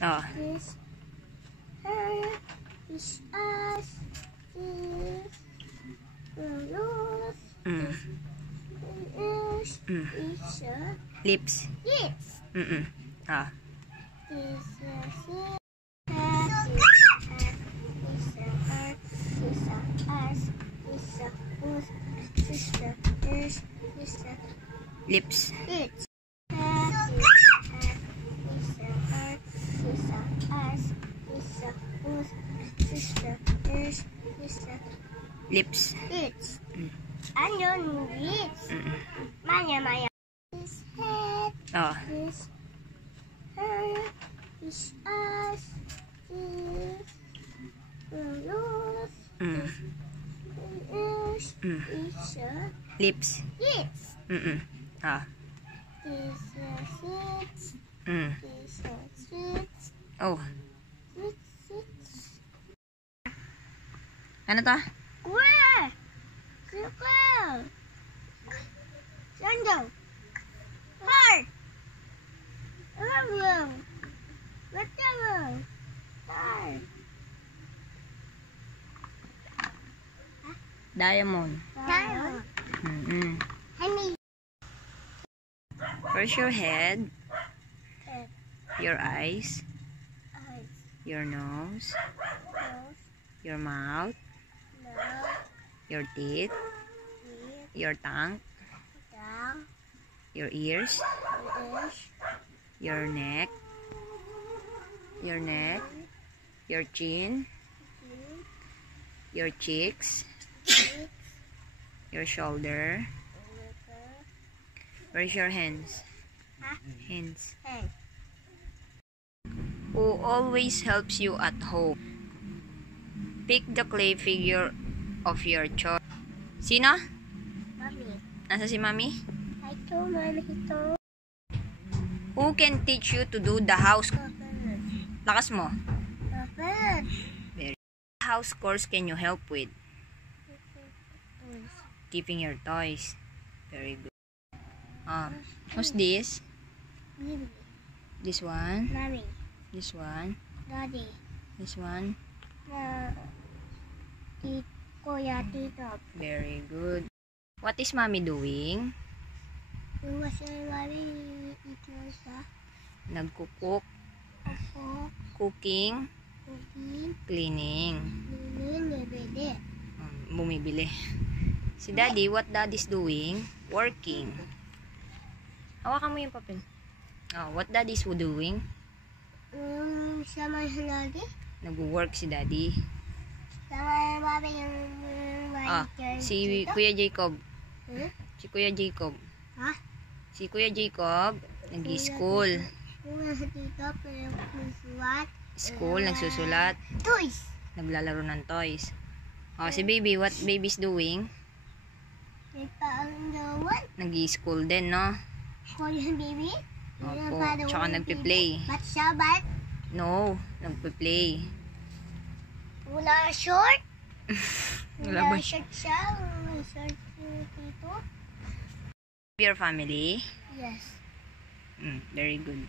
Oh. This her is us. This nose. This is Lips. lips. Ah. This Lips. Lips. And your lips. Maya. This head. Oh. This her. This us. This nose. This Lips. lips. Ah. This sits. This sits. Oh. Sits. Ano to? Square. Circle. Triangle. Heart. Rectangle. Rectangle. Heart. Diamond. Diamond. Honey. Where's your head? Head. Your eyes? Eyes. Your nose? Nose. Your mouth? Mouth. Your teeth? Teeth. Your tongue? Tongue. Your ears? Ears. Your neck? Your neck? Your chin? Chin. Your cheeks? Cheeks. Your shoulder? Liver. Where's your hands? Hands. Head. Who always helps you at home? Pick the clay figure of your choice. Sino? Mommy. Nasa si Mami? I told mommy to Who can teach you to do the house? open. Lakas mo. Open. House chores can you help with? Keeping your toys. Very good. Who's this? Baby. This one? Mommy. This one? Daddy. This one? Kuya, Tito. Very good. What is Mommy doing? Yung kasi mommy ito sa Nagkukook, ako, cooking, cooking, cleaning. bibili. Bumibili. Si Daddy, what Daddy's doing? Working. Hawakan mo yung papel. Oh, what Daddy's doing? Sama yung lagi. Nag-work si Daddy. Sama yung mami yung Si Kuya Jacob. Si Kuya Jacob. Ha? Si Kuya Jacob, nag-school. Kuya Tito, pero nagsusulat. School, nagsusulat. Toys! Naglalaro ng toys. Oh, si Baby, what Baby's doing? May paang dawan. Nag-school din, no? Kuya baby. Opo, tsaka nagpe-play. Ba't siya ba't? No, nagpe-play. Wala short? Wala ba? Short siya. Wala short dito. Your family? Yes. Very good.